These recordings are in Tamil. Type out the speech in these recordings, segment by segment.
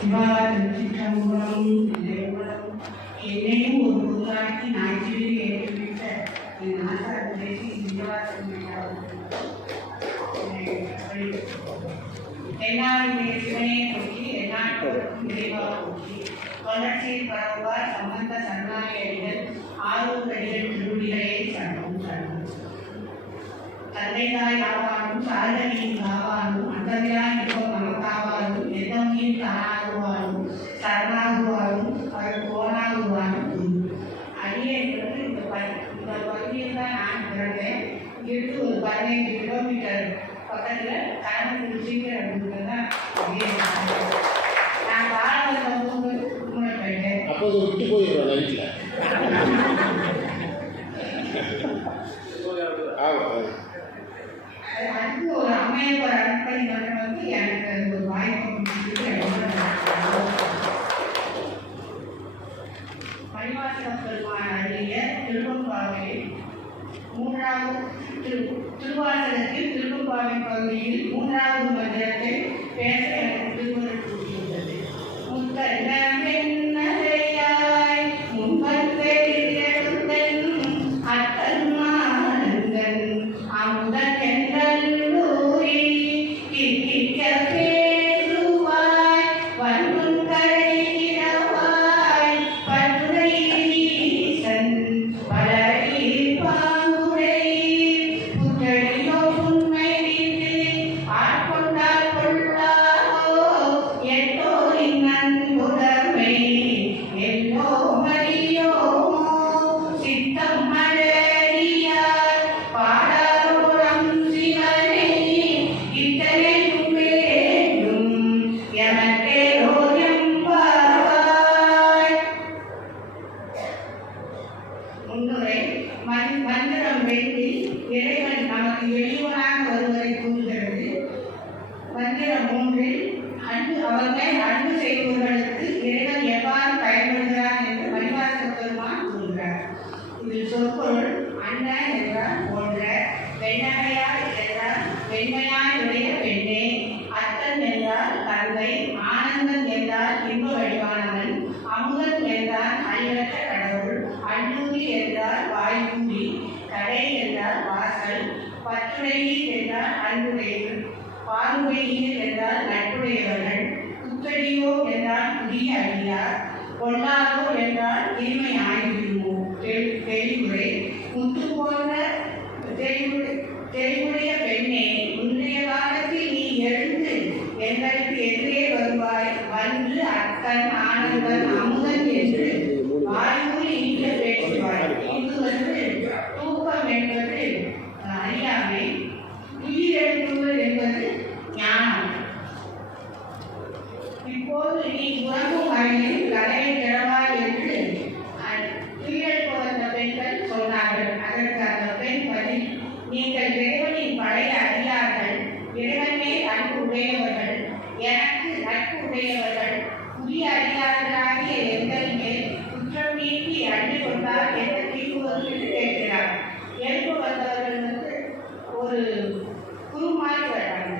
சிவா திருச்சிற்றம்பலம் இறைவனம் என்னையும் ஒரு பொருளாக்கி நாய்ச்சியை ஏற்றுவிட்ட என் ஆசார் பேசி என்னால் பேசுவனே போக்கி எந்நாட்களுக்கும் விரைவாக போக்கி வளர்ச்சியில் பரவுவார் சம்பந்த சரணாகி அடிகள் ஆரூர் அடிகள் திருவிழிகளே சரணம் சரணம். தந்தைதாய் ஆவானும் சாரதியின் ஆவானும் அந்தமையாய் நிற்பம் நமக்காவானும் எந்தமையில் தானாகுவானும் சரணாகுவானும் அது போனாகுவானும். அடியேற்றது இந்த பகுதியில் தான் நான் பிறந்தேன். இங்கிருந்து ஒரு 15 கிலோமீட்டர் பக்கத்தில் கரம்பக்குறிச்சிங்கிற இடத்துல தான் நான் காலத்தில் மூணு போயிட்டேன். அப்போது விட்டு போயிடுறோம் நைட்டில். அதுக்கு ஒரு அம்மையோட அனுப்பணி வந்து எனக்கு ஒரு வாய்ப்பு மணிவாசக பெருமான் அருளிய திருவம்பாவையில் திருவாசகத்தில் திருவம்பாவை பகுதியில் 3வது மந்திரத்தை பேச எனக்கு திருமணம் கூட்டியுள்ளது. முத்தன்னையாய் முன்பத்தை அத்தன்மானந்தன் அமுதன் என்றூரி கிட்ட பேசுவாய் வன்முன் கடையிடவாய் பற்றுரை ஈசன் பலரி பாங்குரை புற்றடியோ உண்மை வீட்டு ஆட்கொண்டால் கொள்ளாதோ எட்டோரின் நன்புடமை எல்லோ மறியோமோ சித்தம் மலரியார் பாடாரோரம் சிவனை இத்தனையும் வேண்டும் எமக்கே ஓயம்பாவாய். முன்னுரை மந்திரம் வேண்டி இறைவன் நமக்கு எளிவனாக வருவதை கூறுகிறது. மந்திரம் 3 அவர்கள் அன்பு செய்பவர்களுக்கு இறைவன் எவ்வாறு பயன்படுகிறார் என்று மணிவாசக பெருமான் கூறுகிறார். இதில் சொற்பொருள் அண்ணன் என்றால் போன்ற, வெண்ணகையாய் என்றால் வெண்மையாய் உடைய பெண்ணே, அத்தன் என்றால் தந்தை, ஆனந்தன் என்றால் இன்ப வடிவானவன், அமுதன் என்றால் அழிவற்ற கடவுள், அன்னூரி என்றால் வாய்மூடி, கடை என்றால் வாசல், பற்றுடையீர் என்றால் அன்புடையவர், பாலுடையீர் என்றால் நட்புடையவர்கள், குத்தடியோ என்றால் புதிய அடியார், கொள்ளாதோ என்றால் தீமை ஆகிவிடுமோ தெளிவுரை. முத்து போன்ற தெளிவுடைய பெண்ணே, முந்தைய காலத்தில் நீ எழுந்து எங்களுக்கு எதிரே வருவாய். வந்து அத்தன் ஆனந்தன் அமுதன் என்று வாய்மொழி இனிக்க பேசுவாய். இது தூக்கம் என்பது அறியாமை, உயிரெழுப்புவது என்பது ஞானம். இப்போது நீ உறங்கும் அறையில் கதையை கிழவாய் என்று உயிரெழுப்ப வந்த பெண்கள் சொன்னார்கள். அதற்கு அந்த பெண் பதில், நீங்கள் இறைவனின் பழைய அடியார்கள், இறைவனே அன்பு உடையவர்கள், எனக்கு நட்பு உடையவர்கள், புதிய அடியார்களாகிய எங்கள் மேல் குற்றம் நீக்கி அன்பு கொண்டால் என்ன தீர்வுவது என்று கேட்கிறார். எழுப்பு வந்தவர்கள் ஒரு குருமாறி வர்றாங்க.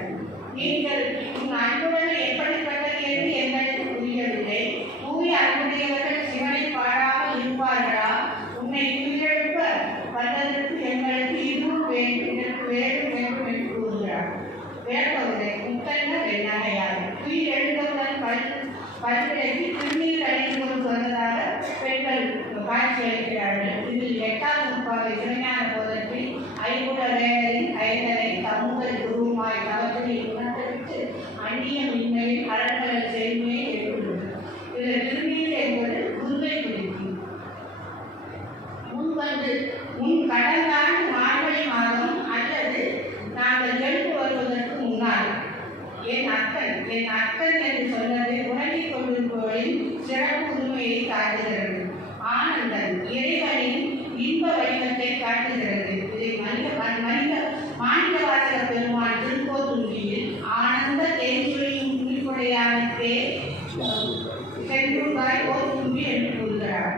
நீங்கள் உன் அன்புடன் எப்படிப்பட்டது என்று எங்களுக்கு புரியவில்லை. தூய அன்புடையவர்கள் சிவனை பாடாமல் இருப்பார்களா? உன்னை உயிரெழுப்ப வந்ததற்கு எங்களுக்கு இதுவும் வேண்டும், இதற்கு வேண்டும் வேண்டும் என்று கூறுகிறார். வேட்பவரை முத்தன்ன வெண்ணகையார் உயிரெழுந்தவுடன் பல்விலைக்கு திருநீர் அணிந்து கொண்டு வந்ததாக பெண்கள் காட்சி அளிக்கிறார்கள். இதில் 8ஆம் நூற்பாவை சிவஞான போதத்தில் ஐங்குட வேடரின் ஐந்தனை தமுதல் குருமாய் தவத்தினை உணர்த்தவிட்டு அந்நியம் இன்மையில் அறங்கள் செய்மையை எழுதுள்ளது. இதில் திருநீர் என்பது குருவை குறிக்கும். முன் கடந்த ஆண்டு மார்கழி மாதம் அல்லது நாங்கள் எழுந்து வருவதற்கு முன்னால் என் அக்கன் என்று சொன்னது உணர்த்திக் கொண்டிருப்பவரின் சிறப்பு உரிமையை காட்டுகிறது. ஆனந்தன் இறைவனின் இன்ப வடிவத்தை காட்டுகிறது. இதை மாணிக்கவாசக பெருமான் திருக்கோத்துண்டியில் ஆனந்த தேன்சுவையும் குறிப்புடையானே சென்றுவாய் கோத்தும்பி என்று கூறுகிறார்.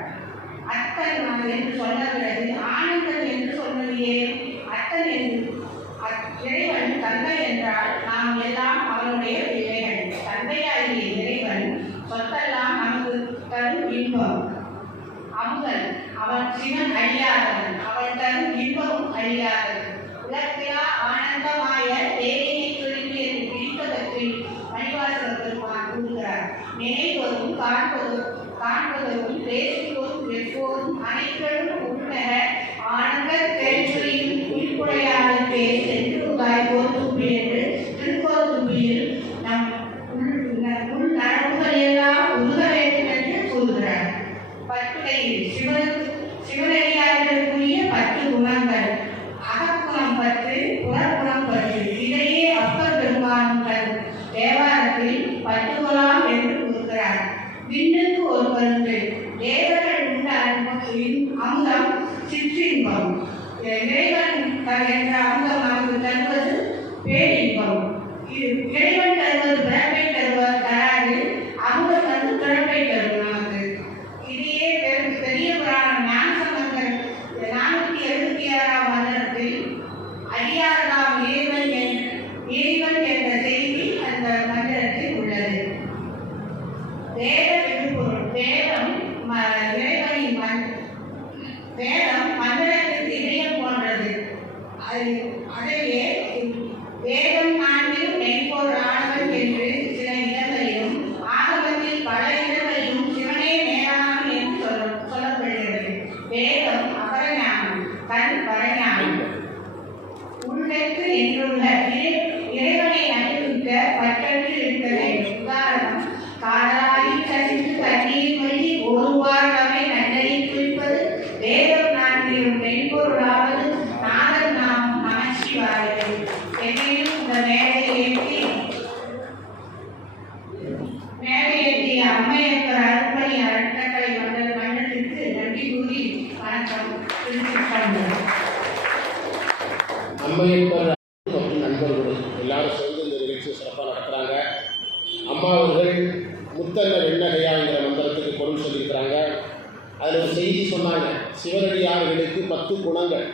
அத்தன் என்று சொன்ன பிறகு ஆனந்தன் என்று சொன்னதையே அத்தன் என்று இறைவன் தந்தை என்றால் நாம் எல்லாம் அவனுடைய பிள்ளைகள். தந்தையாகிய இறைவன் சிவன் அழியாதவன், அவன் தரும் இன்பமும் அழியாதது. உலகிலா ஆனந்தமாய தேவையை துருக்கி என்று பிடிப்பதற்கில் மணிவாசக பெருமான் கூறுகிறார். நினைவதும் காண்பதும் பேசுவதும் எப்போதும் அனைவரும் உள்நக ஆனந்த தேர்ச்சியும் குறிப்புடையாளுக்கே சென்று போர் தும்பி என்று திருக்கோதும்பியில் நம் உள் நரம்புகள் எல்லாம் உருக வேண்டும் என்று கூறுகிறார். பத்துடையில் சிவனடியார்களுக்குரிய 10 குணங்கள். அகக்குணம் 10, புறக்குணம் 10. இதையே அப்பர் பெருமான் தேவாரத்தில் 10 குணம் என்று கூறுகிறார். விண்ணுக்கு ஒரு கருத்து, தேவர்கள் உண்ட அமுதம் சிற்றின்பம், இறைவன் என்ற அமுதம் நமக்கு தருவது பேரின்பம். இறைவன் தருவது பிறப்பை தராது, அமுதம் வந்து பிறப்பை தரும் நமக்கு. இதையே பெரிய புராணம் ஞானசம்பந்தர் 476ஆம் மந்திரத்தில் அடியார்தாம் இறைவன் என்ற செய்தி அந்த மந்திரத்தில் உள்ளது. வேத விழுப்பொருள். வேதம் மந்திரத்திற்கு இதயம் போன்றது. அதையே வேதம் 4 மென்பொருள் ஆனவன் என்று சில இடங்களிலும் ஆகமத்தில் பல இடங்களிலும் சிவனே மேலானவன் என்று சொல்லப்படுகிறது. வேதம் அபரஞானம், கண் பரஞானம். உள்ளுக்கு என்றுள்ள இறைவனை அறிவிக்க பற்றற்று இருக்க வேண்டும். உதாரணம், காதலாயில் கசிந்து கண்ணீர் மொழி ஒருவாழ்வை நன்னறி குறிப்பது வேதம் 4 மென்பொருளாவது நாதன் நாமம் நமச்சிவாயவே. என்னையும் இந்த மேடையேற்றிய அம்மையப்பர் அருட்பணி அறக்கட்டளை மன்றத்திற்கு நன்றி கூறி வணக்கம். அம்மையப்பர் மற்றும் நண்பர்கள் எல்லாரும் சேர்ந்து இந்த நிகழ்ச்சியை சிறப்பாக நடத்துகிறாங்க. அம்மா அவர்கள் முத்தன்னர் எண்ணகையாங்கிற மந்திரத்துக்கு பொருள் சொல்லியிருக்கிறாங்க. அதில் ஒரு செய்தி சொன்னாங்க. சிவனடியார்களுக்கு 10 குணங்கள்.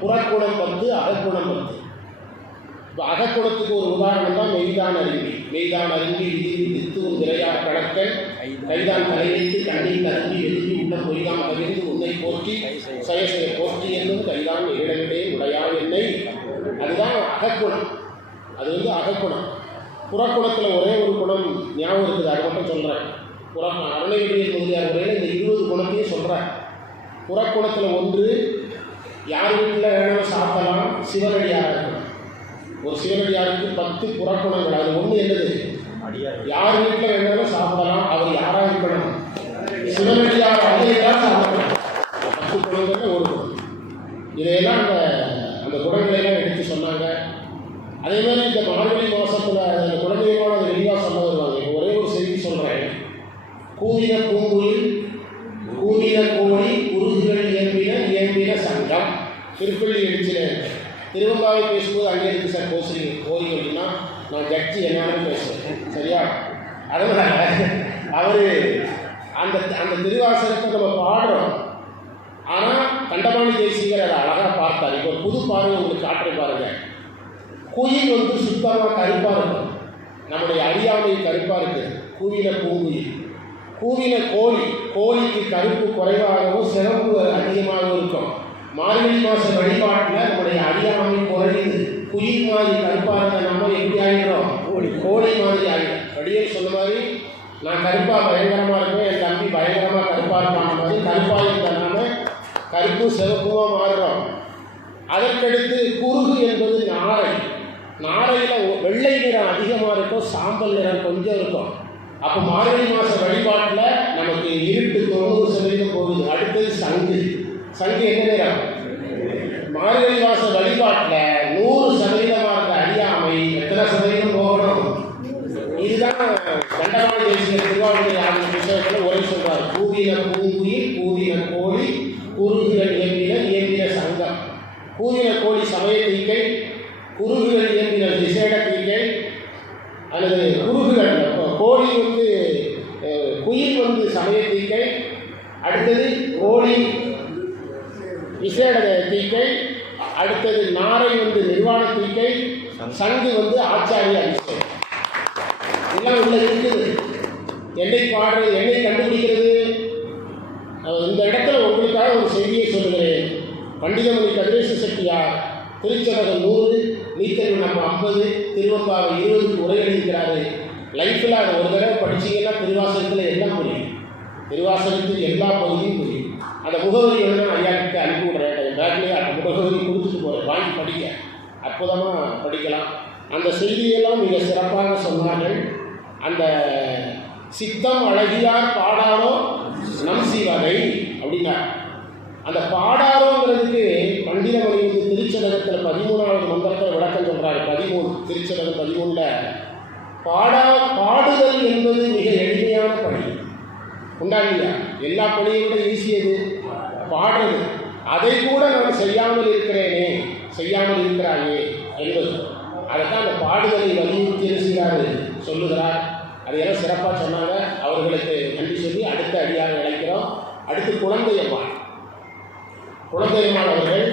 புறக்குணம் 10, அகக்குணம் 10. இப்போ அகக்குணத்துக்கு ஒரு உதாரணம் தான் மெய்தான் அறிவி விதி தித்துவும் திரையார் கணக்கன் கைதான் தலை வைத்து கண்ணீர் தரும்பி எழுதி உள்ள பொய்தான் கவிழ்ந்து உன்னை போற்றி சயசய போற்றி என்னும் கைதான் இடமிடே உடையாள் என்னை. அதுதான் அகக்குணம். அது வந்து அகக்குணம். புறக்குணத்தில் ஒரே ஒரு குணம் ஞாபகம் இருக்குது, அது மட்டும் சொல்கிறேன். அருணைவிடியல் முதலியார் உரையில் இந்த 20 குணத்தையும் சொல்கிறேன். புறக்குணத்தில் 1, யார் வீட்டில் வேணாலும் சாப்பிடலாம், சிவனடியாக இருக்கணும். ஒரு சிவனடியாருக்கு 10 புறக்குணங்கள். அது 1 என்னது, யார் வீட்டில் வேணாலும் சாப்பிடலாம், அவர் யாராக இருக்கணும், சிவனடியார் அதையெல்லாம் சாப்பிடணும். 10 குணங்கள் 1 குணம். இதையெல்லாம் அந்த குணங்களையெல்லாம் எடுத்து சொன்னாங்க. அதே மாதிரி இந்த மார்கழி மாதத்தில் அந்த குழந்தைகளோட அதை விரிவாக சொல்ல வருவாங்க. இப்போ ஒரே ஒரு செய்தி சொல்கிறேன். கூவின பூங்குயில் கூவின கோழி குருகுகள் இயம்பின சங்கம். திருப்பள்ளி எழுச்சியில் திருவம்பாவை பேசும்போது அங்கே இருக்குது சார் கோரிக்கைன்னா நான் ஜட்ஜி என்னன்னு பேசுகிறேன், சரியா? அதனால் அவர் அந்த திருவாசகத்தை நம்ம பாடுறோம். ஆனால் கண்டபாணி தேசிகர் அதை அழகாக பார்த்தார். இப்போ ஒரு புது பார்வை உங்களுக்கு காட்டுற பாருங்க. குயில் வந்து சுத்தமாக கருப்பாக இருக்கும், நம்முடைய அறியாமை கருப்பாக இருக்குது. கூவின பூங்குயில். கூவின கோழிக்கு கருப்பு குறைவாகவும் சிறப்பு அதிகமாகவும் இருக்கும். மார்கழி மாத வழிபாட்டில் நம்முடைய அறியாமை குறையுது. குயில் மாதிரி கருப்பாக இருந்தால் நம்ம எப்படி ஆகிடும், கோழி மாதிரி ஆகிடும். வடிவேல் சொன்ன மாதிரி நான் கருப்பாக பயங்கரமாக இருப்பேன், என் தம்பி பயங்கரமாக கருப்பாக இருப்பான மாதிரி கருப்பாக இருந்தனால கருப்பு சிவப்புமாக மாறுறோம். அதற்கடுத்து குருகு என்பது நாரையில் வெள்ளை நிறம் அதிகமாக இருக்கும், சாம்பல் நிறம் கொஞ்சம் இருக்கும். அப்போ மார்கழி மாத வழிபாட்டில் நமக்கு இருட்டு 90% போகுது. அடுத்தது சங்கு என்ன நிறம்? மார்கழி மாத வழிபாட்டில் 100% இருக்க அறியாமை எத்தனை சதவீதம் போகணும்? இதுதான் கண்டபாணி தேசிய திருவாவூர் ஆகிய புத்தகத்தில் உரை சொல்கிறார். கூவின பூங்குயில் கூவின கோழி குருகுகள் இயம்பின சங்கம். கூவின கோழி சமய தீக்கை, குருகுகள் இயம்பின விசேட தீக்கை. அல்லது குருகுகள் கோழி வந்து குயில் வந்து சமய தீக்கை, அடுத்தது கோழி விசேட தீக்கை, அடுத்தது நாரை வந்து நிர்வாண தீக்கை, சங்கு வந்து ஆச்சாரிய அபிஷேகம். எல்லாம் உள்ள இருக்குது. என்னை கண்டுபிடிக்கிறது இந்த இடத்துல உங்களுக்காக ஒரு செய்தியை சொல்கிறேன். பண்டிதமணி கதிரேச செட்டியார் திருச்சதகம் 100, நீத்தல் நம்ம 50, திருவம்பாவை 20 உரை எழுதிக்கிறாரு. லைஃப்பில் அதை ஒரு தடவை படிச்சீங்கன்னா திருவாசகத்தில் எல்லாம் புரியும். திருவாசகத்தில் எல்லா பகுதியும் புரியும். அந்த முகவரி வந்து நான் ஐயாவுக்கு அனுப்பி விட்றேன். என் பேக்லேயே அந்த முகவரி கொடுத்துட்டு போகிறேன், வாங்கி படிக்க. அற்புதமாக படிக்கலாம். அந்த செய்தியெல்லாம் மிக சிறப்பாக சொன்னார்கள். அந்த சித்தம் அழகியார் பாடாரோ நம் சீவகை அப்படின்னா அந்த பாடாரோங்கிறதுக்கு பண்டிதமணி வந்து திருச்சதகத்தில் 13வது மந்திரத்தில் விளக்கம் சொல்கிறாரு. 13 திருச்சதகம் 13ல் பாடுதல் என்பது மிக எளிமையான பணி. உண்டாண்டியா எல்லா பணியை விட ஈஸியது பாடுறது. அதை கூட நான் செய்யாமல் இருக்கிறேனே, செய்யாமல் இருக்கிறாயே என்பது. அதைத்தான் அந்த பாடுதலை வலியுறுத்தி இருக்கிறாரு சொல்லுகிறார். அதையெல்லாம் சிறப்பாக சொன்னாங்க. அவர்களுக்கு நன்றி சொல்லி அடுத்த அடியாக அழைக்கிறோம். அடுத்து குழந்தையம்மாள் அவர்கள்